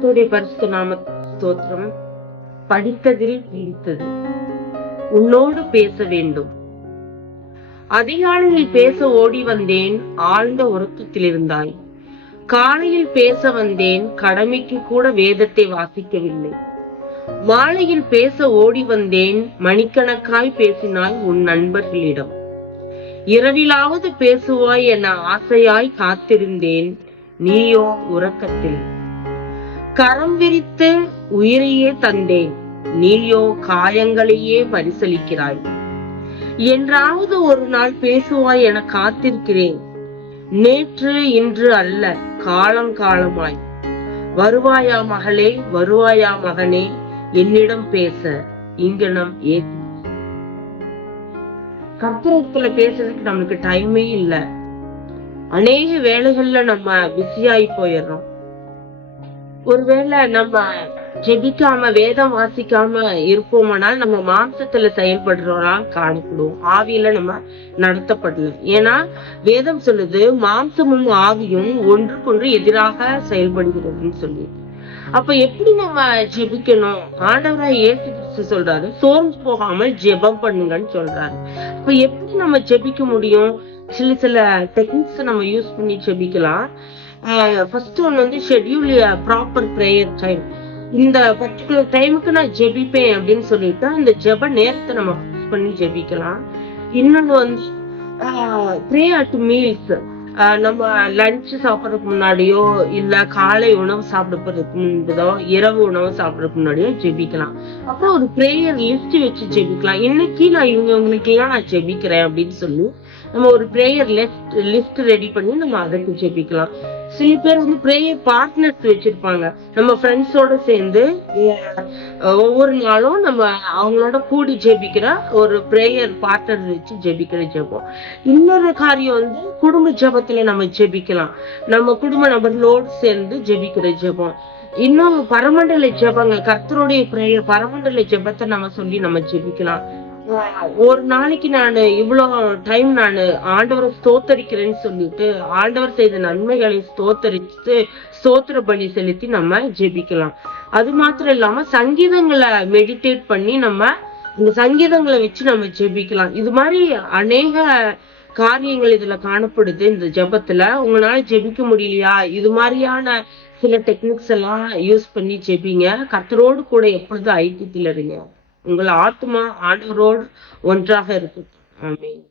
கர்த்தருடைய பரிசுத்த நாம ஸ்தோத்திரம் படித்ததில் பிடித்தது உன்னோடு பேச வேண்டும். அதிகாலையில் பேச ஓடி வந்தேன் ஆழ்ந்த உறக்கத்தில் இருந்தாய். காலையில் பேச வந்தேன் கடமைக்கு கூட வேதத்தை வாசிக்கவில்லை. மாலையில் பேச ஓடி வந்தேன் மணிக்கணக்காய் பேசினாய் உன் நண்பர்களிடம். இரவிலாவது பேசுவாய் என ஆசையாய் காத்திருந்தேன் நீயோ உறக்கத்தில். கரம் விரித்து உயிரையே தந்தேன். நீயோ காயங்களையே பரிசலிக்கிறாய் என்றாவது ஒரு நாள் பேசுவாய் என காத்திருக்கிறேன். நேற்று இன்று அல்ல காலம் காலமாய். வருவாயா மகளே வருவாயா மகனே என்னிடம் பேச இங்கனம் ஏ கர்த்தரத்துல பேசுறதுக்கு நம்மளுக்கு டைமே இல்ல. அநேக வேலைகள்ல நம்ம பிஸியாகி போயிடுறோம். ஒருவேளை நம்ம ஜெபிக்காம வேதம் வாசிக்காம இருப்போமானால் நம்ம மாம்சத்துல செயல்படுறோம்னா காணப்படும். ஆவியில நம்ம நடத்தப்படல ஏன்னா வேதம் சொல்லுது மாம்சமும் ஆவியும் ஒன்றுக்கொன்று எதிராக செயல்படுகிறதுன்னு சொல்லி. அப்ப எப்படி நம்ம ஜெபிக்கணும்? ஆண்டவரா ஏசு கிறிஸ்து சொல்றாரு சோர்ந்து போகாமல் ஜெபம் பண்ணுங்கன்னு சொல்றாரு. அப்ப எப்படி நம்ம ஜெபிக்க முடியும்? சில சில டெக்னிக்ஸ் நம்ம யூஸ் பண்ணி ஜெபிக்கலாம். ஃபர்ஸ்ட் ஒன் வந்து ஷெட்யூல் ப்ராப்பர் ப்ரேயர் டைம் இந்த பர்டிகுலர் டைமுக்கு நான் ஜெபிப்பேன் அப்படின்னு சொல்லிட்டு அந்த ஜெப நேரத்தை நம்ம ஃபிக்ஸ் பண்ணி ஜெபிக்கலாம். இன்னொன்னு வந்து ப்ரே அட் மீல்ஸ் நம்ம லஞ்ச் சாப்பிட்றதுக்கு முன்னாடியோ இல்ல காலை உணவு சாப்பிடுறதுக்கு முன்பதோ இரவு உணவு சாப்பிட்றதுக்கு முன்னாடியோ ஜெபிக்கலாம். அப்புறம் ஒரு ப்ரேயர் லிஸ்ட் வச்சு ஜெபிக்கலாம். இன்னைக்கு நான் இவங்க இவங்களுக்கு நான் ஜெபிக்கிறேன் அப்படின்னு சொல்லி நம்ம ஒரு ப்ரேயர் லிஸ்ட் லிஸ்ட் ரெடி பண்ணி நம்ம அதற்கு ஜெபிக்கலாம். சில பேர் வந்து ப்ரேயர் பார்ட்னர்ஸ் வச்சிருப்பாங்க. நம்ம ஃப்ரெண்ட்ஸோட சேர்ந்து ஒவ்வொரு நாளும் நம்ம அவங்களோட கூடி ஜெபிக்கிற ஒரு ப்ரேயர் பார்ட்னர் வச்சு ஜெபிக்கிற ஜெபம். இன்னொரு காரியம் வந்து குடும்ப ஜெபத்துல நம்ம ஜெபிக்கலாம். நம்ம குடும்ப நபர்களோடு சேர்ந்து ஜெபிக்கிற ஜெபம். இன்னும் பரமண்டல ஜெபங்கள் கர்த்தருடைய பிரேயர் பரமண்டல ஜெபத்தை நம்ம சொல்லி நம்ம ஜெபிக்கலாம். ஒரு நாளைக்கு நான் இவ்வளவு டைம் நான் ஆண்டவரை ஸ்தோத்தரிக்கிறேன்னு சொல்லிட்டு ஆண்டவர் செய்த நன்மைகளை ஸ்தோத்தரிச்சு ஸ்தோத்திர பலி செலுத்தி நம்ம ஜெபிக்கலாம். அது மாத்திரம் இல்லாம சங்கீதங்களை மெடிடேட் பண்ணி நம்ம இந்த சங்கீதங்களை வச்சு நம்ம ஜெபிக்கலாம். இது மாதிரி அநேக காரியங்கள் இதுல காணப்படுது இந்த ஜெபத்துல. உங்களால ஜெபிக்க முடியலையா? இது மாதிரியான சில டெக்னிக்ஸ் எல்லாம் யூஸ் பண்ணி ஜெபிங்க. கர்த்தரோடு கூட எப்பொழுதும் ஐக்கியத்தில் இருங்க. உங்கள் ஆத்மா ஆண்டவரோடு ஒன்றாக இருக்கும். ஆமீன்.